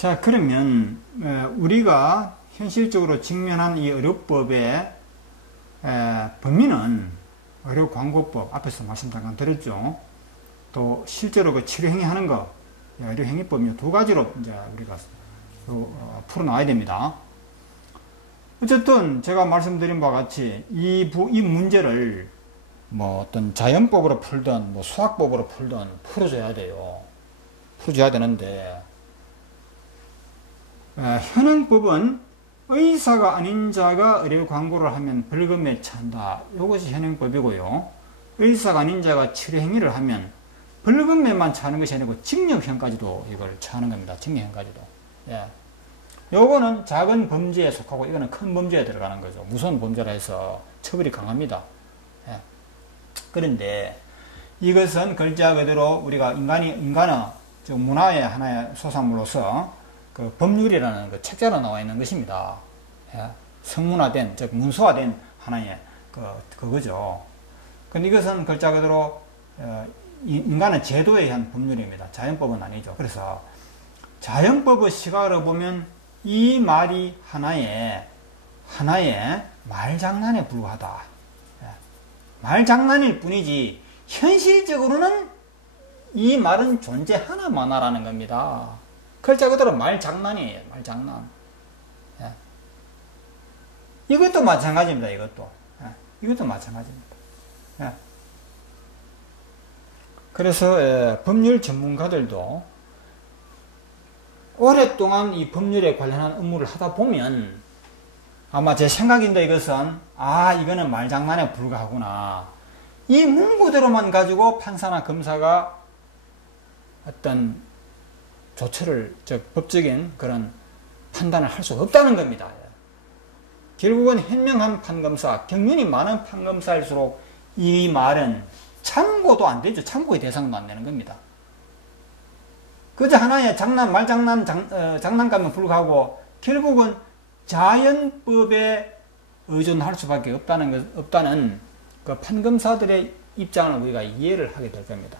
자, 그러면 우리가 현실적으로 직면한 이 의료법의 범위는 의료광고법 앞에서 말씀 잠깐 드렸죠. 또 실제로 그 치료행위 하는 거, 의료행위법 두 가지로 이제 우리가 풀어나와야 됩니다. 어쨌든 제가 말씀드린 바와 같이 이 문제를 뭐 어떤 자연법으로 풀든 뭐 수학법으로 풀든 풀어줘야 돼요. 풀어줘야 되는데 현행법은 의사가 아닌 자가 의료 광고를 하면 벌금에 처한다. 이것이 현행법이고요. 의사가 아닌 자가 치료 행위를 하면 벌금에만 처하는 것이 아니고 징역형까지도 이걸 처하는 겁니다. 징역형까지도. 예. 요거는 작은 범죄에 속하고 이거는 큰 범죄에 들어가는 거죠. 무서운 범죄라 해서 처벌이 강합니다. 예. 그런데 이것은 글자 그대로 우리가 인간의 문화의 하나의 소산물로서 그 법률이라는 그 책자로 나와 있는 것입니다. 예. 성문화된, 즉 문서화된 하나의 그거죠. 근데 이것은 글자 그대로 인간의 제도에 의한 법률입니다. 자연법은 아니죠. 그래서 자연법의 시각으로 보면 이 말이 하나의 말장난에 불과하다. 예. 말장난일 뿐이지 현실적으로는 이 말은 존재하나마나라는 겁니다. 글자 그대로 말장난이에요. 말장난. 예. 이것도 마찬가지입니다. 이것도. 예. 이것도 마찬가지입니다. 예. 그래서 법률 전문가들도 오랫동안 이 법률에 관련한 업무를 하다 보면 아마 제 생각인데 이것은 이거는 말장난에 불과하구나. 이 문구대로만 가지고 판사나 검사가 어떤 조처를, 즉 법적인 그런 판단을 할 수가 없다는 겁니다. 결국은 현명한 판검사, 경륜이 많은 판검사일수록 이 말은 참고도 안 되죠. 참고의 대상도 안 되는 겁니다. 그저 하나의 장난감에 불과하고 결국은 자연법에 의존할 수밖에 없다는 그 판검사들의 입장을 우리가 이해를 하게 될 겁니다.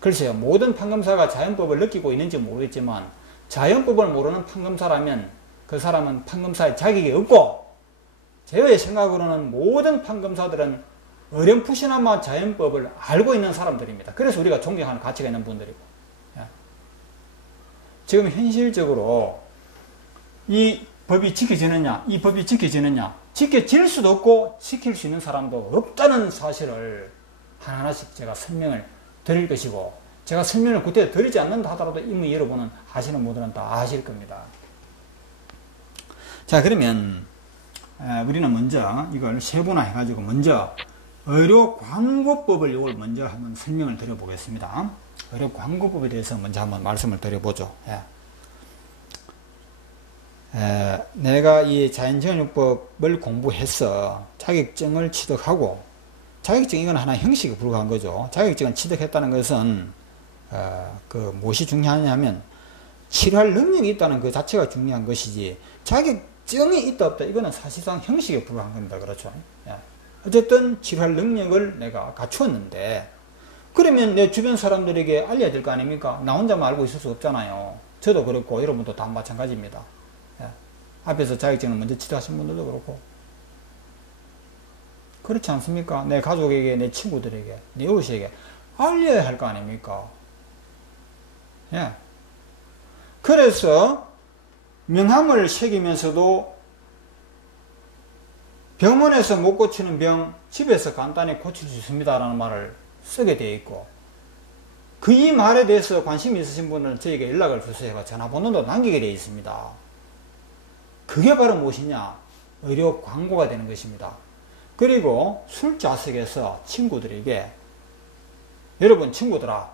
글쎄요, 모든 판검사가 자연법을 느끼고 있는지 모르겠지만 자연법을 모르는 판검사라면 그 사람은 판검사의 자격이 없고, 제 생각으로는 모든 판검사들은 어렴풋이나마 자연법을 알고 있는 사람들입니다. 그래서 우리가 존경하는 가치가 있는 분들이고, 지금 현실적으로 이 법이 지켜지느냐, 지켜질 수도 없고 지킬 수 있는 사람도 없다는 사실을 하나하나씩 제가 설명을 드릴 것이고, 제가 설명을 그때 드리지 않는다 하더라도 이미 여러분은 아시는 분들은 다 아실 겁니다. 자, 그러면 우리는 먼저 이걸 세분화 해가지고 먼저 의료광고법을 이걸 먼저 한번 설명을 드려보겠습니다. 의료광고법에 대해서 먼저 한번 말씀을 드려보죠. 내가 이 자연정형법을 공부해서 자격증을 취득하고, 자격증 이건 하나의 형식에 불과한 거죠. 자격증을 취득했다는 것은 무엇이 중요하냐 하면 치료할 능력이 있다는 그 자체가 중요한 것이지, 자격증이 있다 없다 이거는 사실상 형식에 불과한 겁니다. 그렇죠? 어쨌든 치료할 능력을 내가 갖추었는데, 그러면 내 주변 사람들에게 알려야 될 거 아닙니까? 나 혼자만 알고 있을 수 없잖아요. 저도 그렇고 여러분도 다 마찬가지입니다. 앞에서 자격증을 먼저 취득하신 분들도 그렇고 그렇지 않습니까? 내 가족에게, 내 친구들에게, 내 이웃에게 알려야 할 거 아닙니까? 그래서 명함을 새기면서도 병원에서 못 고치는 병 집에서 간단히 고칠 수 있습니다 라는 말을 쓰게 되어 있고, 그 이 말에 대해서 관심이 있으신 분은 저에게 연락을 주세요. 전화번호도 남기게 되어 있습니다. 그게 바로 무엇이냐? 의료 광고가 되는 것입니다. 그리고 술자석에서 친구들에게, 여러분 친구들아,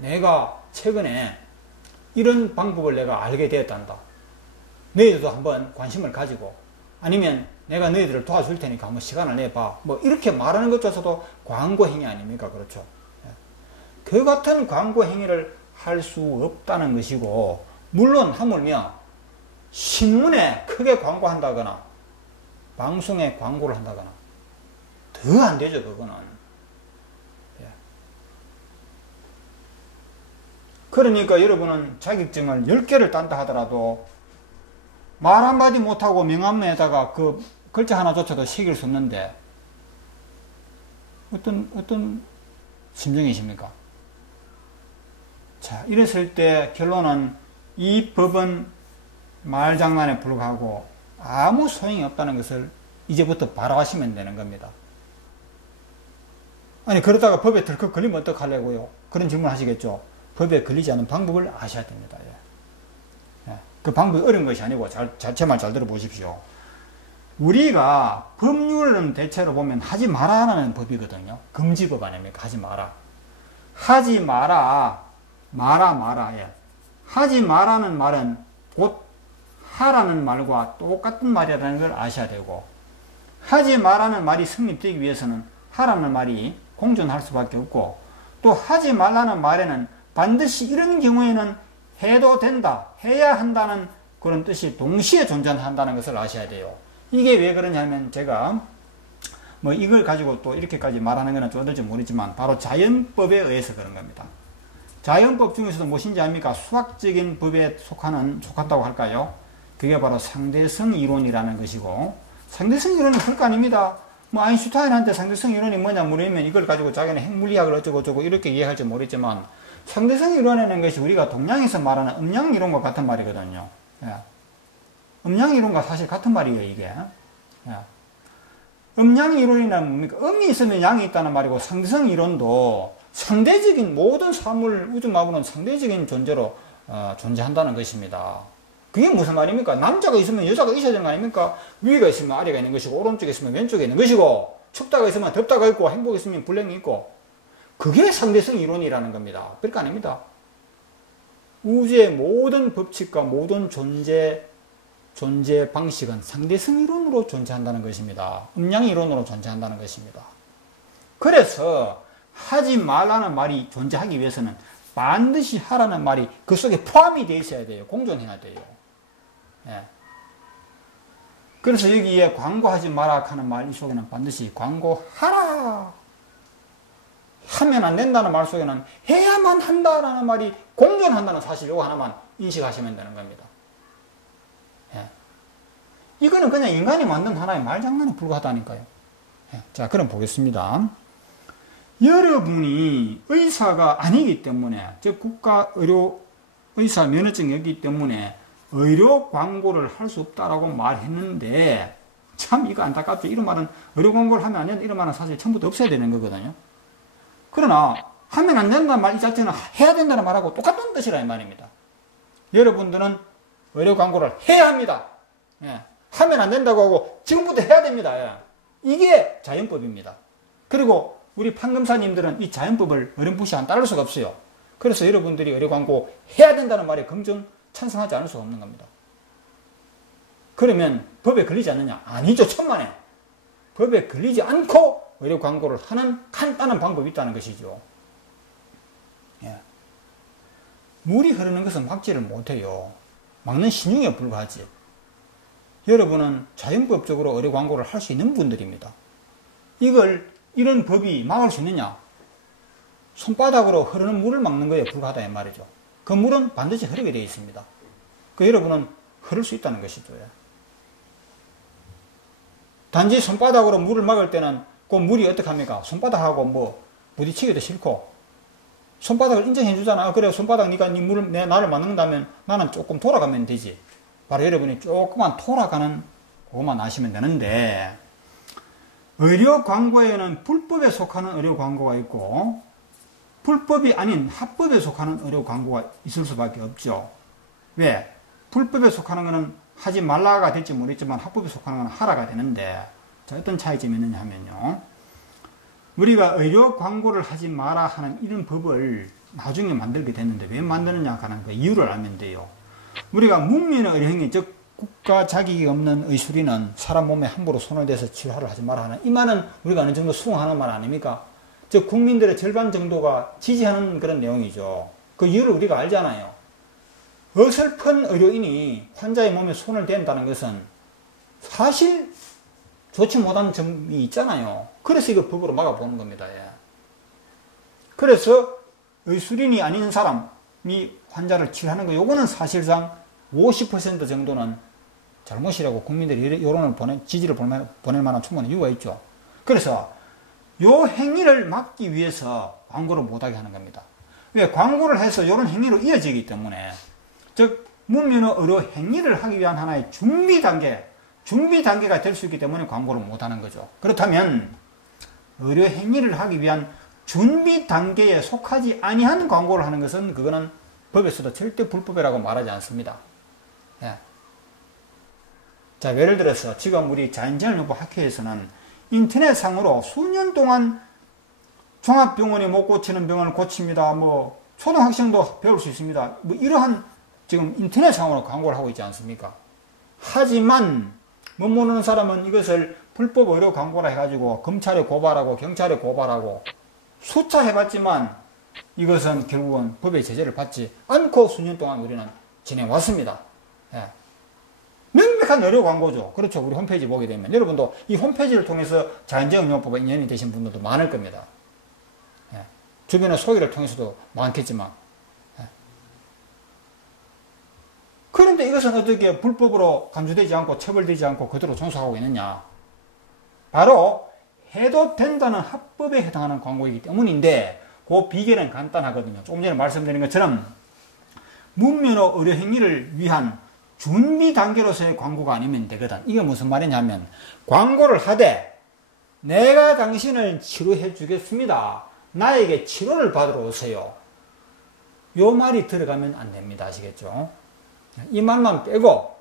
내가 최근에 이런 방법을 내가 알게 되었단다. 너희들도 한번 관심을 가지고, 아니면 내가 너희들을 도와줄 테니까 한번 시간을 내봐. 뭐 이렇게 말하는 것조차도 광고 행위 아닙니까? 그렇죠? 그 같은 광고 행위를 할 수 없다는 것이고, 물론 하물며 신문에 크게 광고한다거나 방송에 광고를 한다거나 더 안 되죠. 그거는 그러니까 여러분은 자격증을 10개를 딴다 하더라도 말 한마디 못하고 명함에다가 그 글자 하나조차도 새길 수 없는데 어떤 심정이십니까? 자, 이랬을 때 결론은 이 법은 말장난에 불과하고 아무 소용이 없다는 것을 이제부터 바로 하시면 되는 겁니다. 아니 그러다가 법에 덜컥 걸리면 어떡하려고요? 그런 질문 하시겠죠. 법에 걸리지 않는 방법을 아셔야 됩니다. 예. 예. 그 방법이 어려운 것이 아니고 제 말 잘 들어보십시오. 우리가 법률은 대체로 보면 하지 마라라는 법이거든요. 금지법 아닙니까? 하지 마라. 하지 마라. 마라. 예. 하지 마라는 말은 곧 하라는 말과 똑같은 말이라는 걸 아셔야 되고, 하지 마라는 말이 성립되기 위해서는 하라는 말이 공존할 수밖에 없고, 또 하지 말라는 말에는 반드시 이런 경우에는 해도 된다, 해야 한다는 그런 뜻이 동시에 존재한다는 것을 아셔야 돼요. 이게 왜 그러냐면 제가 뭐 이걸 가지고 또 이렇게까지 말하는 것은 좀 어떨지 모르지만 바로 자연법에 의해서 그런 겁니다. 자연법 중에서도 무엇인지 압니까? 수학적인 법에 속한다고 할까요? 그게 바로 상대성 이론이라는 것이고, 상대성 이론은 별거 아닙니다. 뭐 아인슈타인한테 상대성 이론이 뭐냐 물으면 이걸 가지고 자기는 핵물리학을 어쩌고저쩌고 이렇게 이해할지 모르겠지만, 상대성 이론이라는 것이 우리가 동양에서 말하는 음양 이론과 같은 말이거든요. 예. 음양 이론과 사실 같은 말이에요, 이게. 예. 음양 이론이란 뭡니까? 음이 있으면 양이 있다는 말이고, 상대성 이론도 상대적인 모든 사물, 우주마물은 상대적인 존재로 존재한다는 것입니다. 그게 무슨 말입니까? 남자가 있으면 여자가 있어야 되는 거 아닙니까? 위가 있으면 아래가 있는 것이고, 오른쪽에 있으면 왼쪽에 있는 것이고, 춥다가 있으면 덥다가 있고, 행복이 있으면 불행이 있고, 그게 상대성 이론이라는 겁니다. 별거 아닙니다. 우주의 모든 법칙과 모든 존재 방식은 상대성 이론으로 존재한다는 것입니다. 음양 이론으로 존재한다는 것입니다. 그래서 하지 말라는 말이 존재하기 위해서는 반드시 하라는 말이 그 속에 포함이 되어 있어야 돼요. 공존해야 돼요. 예. 그래서 여기에 광고하지 마라 하는 말 속에는 반드시 광고하라, 하면 안 된다는 말 속에는 해야만 한다라는 말이 공존한다는 사실, 이거 하나만 인식하시면 되는 겁니다. 예. 이거는 그냥 인간이 만든 하나의 말장난에 불과하다니까요. 예. 자, 그럼 보겠습니다. 여러분이 의사가 아니기 때문에, 즉 국가의료의사 면허증이 없기 때문에 의료 광고를 할 수 없다라고 말했는데, 참 이거 안타깝죠. 이런 말은 의료 광고를 하면 안 된다, 이런 말은 사실 처음부터 없어야 되는 거거든요. 그러나 하면 안 된다는 말 이 자체는 해야 된다는 말하고 똑같은 뜻이라는 말입니다. 여러분들은 의료 광고를 해야 합니다. 예. 하면 안 된다고 하고 지금부터 해야 됩니다. 예. 이게 자연법입니다. 그리고 우리 판검사님들은 이 자연법을 어렴풋이 안 따를 수가 없어요. 그래서 여러분들이 의료 광고 해야 된다는 말에 찬성하지 않을 수가 없는 겁니다. 그러면 법에 걸리지 않느냐? 아니죠. 천만에. 법에 걸리지 않고 의료 광고를 하는 간단한 방법이 있다는 것이죠. 예. 물이 흐르는 것은 막지를 못해요. 막는 신용에 불과하지. 여러분은 자연법적으로 의료 광고를 할 수 있는 분들입니다. 이런 법이 막을 수 있느냐? 손바닥으로 흐르는 물을 막는 것에 불과하다 이 말이죠. 그 물은 반드시 흐르게 되어 있습니다. 그 여러분은 흐를 수 있다는 것이죠. 단지 손바닥으로 물을 막을 때는 그 물이 어떻게 합니까? 손바닥하고 뭐 부딪히기도 싫고, 손바닥을 인정해 주잖아. 그래, 손바닥 네가 나를 막는다면 나는 조금 돌아가면 되지. 바로 여러분이 조금만 돌아가는 그것만 아시면 되는데, 의료 광고에는 불법에 속하는 의료 광고가 있고 불법이 아닌 합법에 속하는 의료 광고가 있을 수밖에 없죠. 왜? 불법에 속하는 것은 하지 말라가 될지 모르겠지만 합법에 속하는 것은 하라가 되는데, 자, 어떤 차이점이 있느냐 하면요, 우리가 의료 광고를 하지 마라 하는 이런 법을 나중에 만들게 됐는데 왜 만드느냐 하는 그 이유를 알면 돼요. 우리가 문민의 의료행위, 즉 국가 자격이 없는 의술인은 사람 몸에 함부로 손을 대서 치료를 하지 마라 하는 이 말은 우리가 어느 정도 수긍하는 말 아닙니까? 즉 국민들의 절반 정도가 지지하는 그런 내용이죠. 그 이유를 우리가 알잖아요. 어설픈 의료인이 환자의 몸에 손을 댄다는 것은 사실 좋지 못한 점이 있잖아요. 그래서 이거 법으로 막아보는 겁니다. 예. 그래서 의술인이 아닌 사람, 사람이 환자를 치료하는 거, 요거는 사실상 50% 정도는 잘못이라고 국민들이 여론을 지지를 보낼 만한 충분한 이유가 있죠. 그래서 요 행위를 막기 위해서 광고를 못하게 하는 겁니다. 왜? 광고를 해서 이런 행위로 이어지기 때문에, 즉 문면허 의료 행위를 하기 위한 하나의 준비 단계가 될 수 있기 때문에 광고를 못하는 거죠. 그렇다면 의료 행위를 하기 위한 준비 단계에 속하지 아니한 광고를 하는 것은 그거는 법에서도 절대 불법이라고 말하지 않습니다. 예. 자, 예를 들어서 지금 우리 자연재해연구소 학회에서는 인터넷상으로 수년 동안 종합병원이 못 고치는 병을 고칩니다. 뭐 초등학생도 배울 수 있습니다. 뭐 이러한 지금 인터넷상으로 광고를 하고 있지 않습니까? 하지만 못 모르는 사람은 이것을 불법 의료 광고라 해가지고 검찰에 고발하고 경찰에 고발하고 수차 해봤지만 이것은 결국은 법의 제재를 받지 않고 수년 동안 우리는 지내왔습니다. 예. 명백한 의료 광고죠. 그렇죠. 우리 홈페이지 보게 되면 여러분도 이 홈페이지를 통해서 자연재해응용법에 인연이 되신 분들도 많을 겁니다. 예. 주변의 소개를 통해서도 많겠지만, 예. 그런데 이것은 어떻게 불법으로 감주되지 않고 처벌되지 않고 그대로 종속하고 있느냐? 바로 해도 된다는 합법에 해당하는 광고이기 때문인데, 그 비결은 간단하거든요. 조금 전에 말씀드린 것처럼 문면허 의료 행위를 위한 준비 단계로서의 광고가 아니면 되거든. 이게 무슨 말이냐면, 광고를 하되 내가 당신을 치료해 주겠습니다. 나에게 치료를 받으러 오세요. 요 말이 들어가면 안 됩니다. 아시겠죠? 이 말만 빼고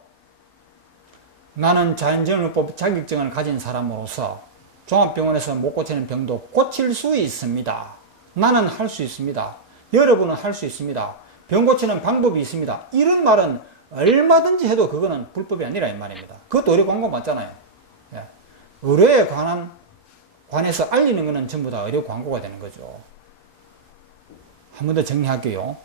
나는 자연재해연구법 자격증을 가진 사람으로서 종합병원에서 못 고치는 병도 고칠 수 있습니다. 나는 할 수 있습니다. 여러분은 할 수 있습니다. 병 고치는 방법이 있습니다. 이런 말은 얼마든지 해도 그거는 불법이 아니라 이 말입니다. 그것도 의료 광고 맞잖아요. 예. 의료에 관해서 알리는 것은 전부 다 의료 광고가 되는 거죠. 한 번 더 정리할게요.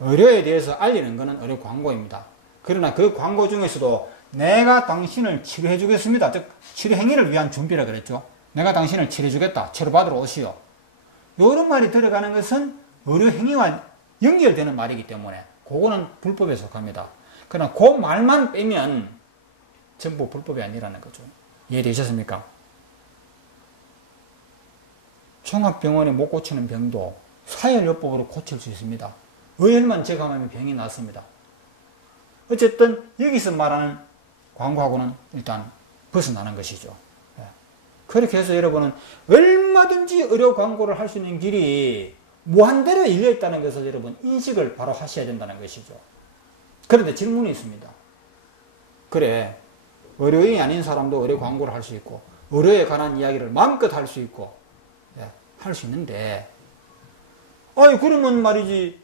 의료에 대해서 알리는 것은 의료 광고입니다. 그러나 그 광고 중에서도 내가 당신을 치료해 주겠습니다. 즉 치료 행위를 위한 준비라 그랬죠. 내가 당신을 치료해 주겠다. 치료받으러 오시오. 이런 말이 들어가는 것은 의료 행위와 연결되는 말이기 때문에 그거는 불법에 속합니다. 그러나 그 말만 빼면 전부 불법이 아니라는 거죠. 이해되셨습니까? 종합병원에 못 고치는 병도 사혈요법으로 고칠 수 있습니다. 의혈만 제거하면 병이 낫습니다. 어쨌든 여기서 말하는 광고하고는 일단 벗어나는 것이죠. 그렇게 해서 여러분은 얼마든지 의료 광고를 할 수 있는 길이 무한대로 열려있다는 것을 여러분 인식을 바로 하셔야 된다는 것이죠. 그런데 질문이 있습니다. 그래, 의료인이 아닌 사람도 의료 광고를 할 수 있고 의료에 관한 이야기를 마음껏 할 수 있고 할 수 있는데, 그러면 말이지,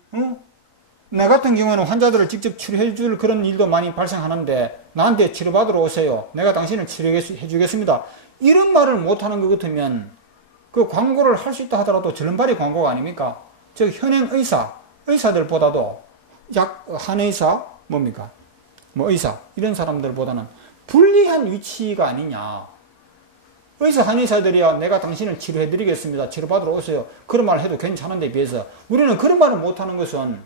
나 같은 경우에는 환자들을 직접 치료해 줄 그런 일도 많이 발생하는데 나한테 치료받으러 오세요. 내가 당신을 치료해 주겠습니다. 이런 말을 못하는 것 같으면 그 광고를 할 수 있다 하더라도 절름발이 광고가 아닙니까? 즉 현행 의사들보다도 한의사, 뭡니까? 의사 이런 사람들보다는 불리한 위치가 아니냐. 한의사들이야 내가 당신을 치료해 드리겠습니다. 치료받으러 오세요. 그런 말을 해도 괜찮은데 비해서 우리는 그런 말을 못하는 것은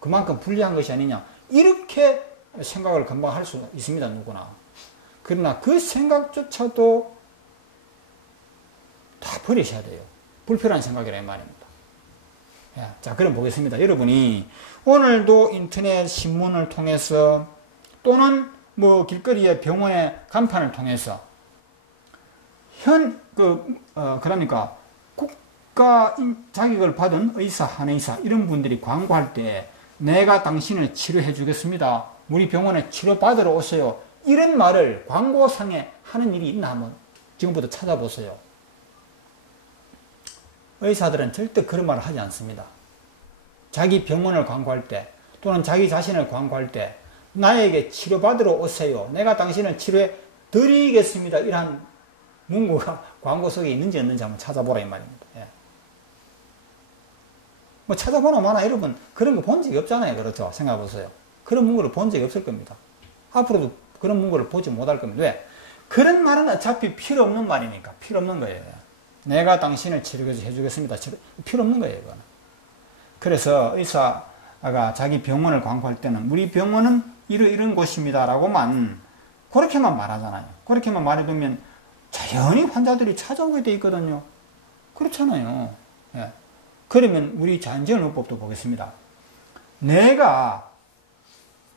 그만큼 불리한 것이 아니냐. 이렇게 생각을 금방 할 수 있습니다. 누구나. 그러나 그 생각조차도 다 버리셔야 돼요. 불필요한 생각이라 이 말입니다. 자, 그럼 보겠습니다. 여러분이 오늘도 인터넷 신문을 통해서 또는 길거리의 병원의 간판을 통해서 그러니까 국가 자격을 받은 의사, 한의사 이런 분들이 광고할 때 내가 당신을 치료해 주겠습니다. 우리 병원에 치료받으러 오세요. 이런 말을 광고상에 하는 일이 있나 한번 지금부터 찾아보세요. 의사들은 절대 그런 말을 하지 않습니다. 자기 병원을 광고할 때 또는 자기 자신을 광고할 때 나에게 치료받으러 오세요. 내가 당신을 치료해 드리겠습니다. 이러한 문구가 광고 속에 있는지 없는지 한번 찾아보라 이 말입니다. 찾아보나 마나 여러분 그런 거 본 적이 없잖아요. 그렇죠? 생각해보세요. 그런 문구를 본 적이 없을 겁니다. 앞으로도 그런 문구를 보지 못할 겁니다. 왜? 그런 말은 어차피 필요 없는 말이니까. 필요 없는 거예요. 내가 당신을 치료해 주겠습니다. 필요 없는 거예요. 이거는. 그래서 의사가 자기 병원을 광고할 때는 우리 병원은 이런 곳입니다 라고만 그렇게만 말하잖아요. 그렇게만 말해두면 자연히 환자들이 찾아오게 돼 있거든요. 그렇잖아요. 예. 그러면 우리 자연재해의료법도 보겠습니다.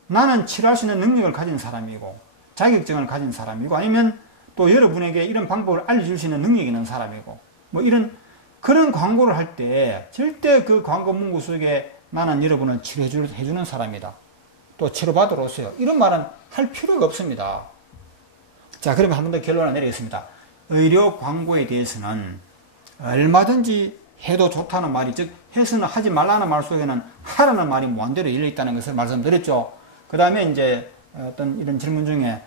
나는 치료할 수 있는 능력을 가진 사람이고 자격증을 가진 사람이고 아니면 또 여러분에게 이런 방법을 알려줄 수 있는 능력이 있는 사람이고 뭐 그런 광고를 할 때 절대 그 광고 문구 속에 나는 여러분을 치료해주는 사람이다. 또 치료받으러 오세요. 이런 말은 할 필요가 없습니다. 자, 그러면 한 번 더 결론을 내리겠습니다. 의료 광고에 대해서는 얼마든지 해도 좋다는 말이, 즉 해서는 하지 말라는 말 속에는 하라는 말이 무한대로 열려있다는 것을 말씀드렸죠. 그 다음에 이제 어떤 이런 질문 중에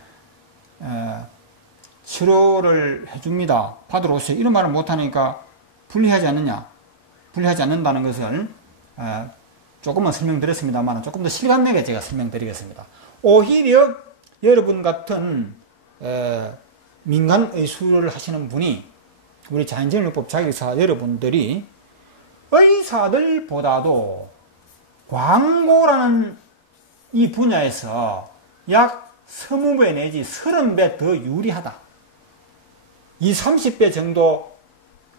치료를 해줍니다. 받으러 오세요. 이런 말을 못하니까 불리하지 않느냐? 불리하지 않는다는 것을 조금만 설명드렸습니다만 조금 더 실감나게 제가 설명드리겠습니다. 오히려 여러분 같은 민간의술을 하시는 분이 우리 자연재해의료법 자격의사 여러분들이 의사들보다도 광고라는 이 분야에서 약 20배 내지 30배 더 유리하다. 30배 정도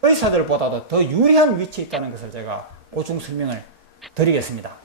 의사들보다도 더 유리한 위치에 있다는 것을 제가 보충 설명을 드리겠습니다.